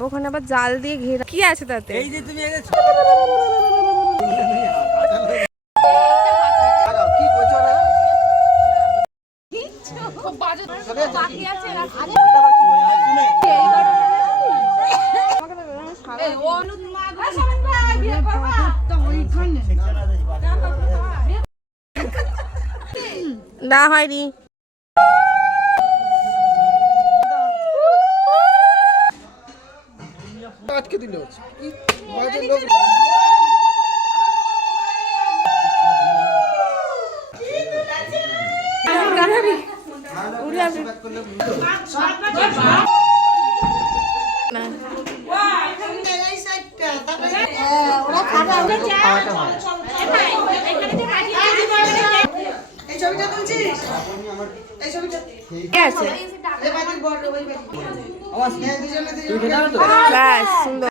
যাবো, ওখানে আবার জাল দিয়ে ঘেরা কি আছে তাতে? এই যে তুমি না হয়নি। আটকে দিল ব্যাস সুন্দর।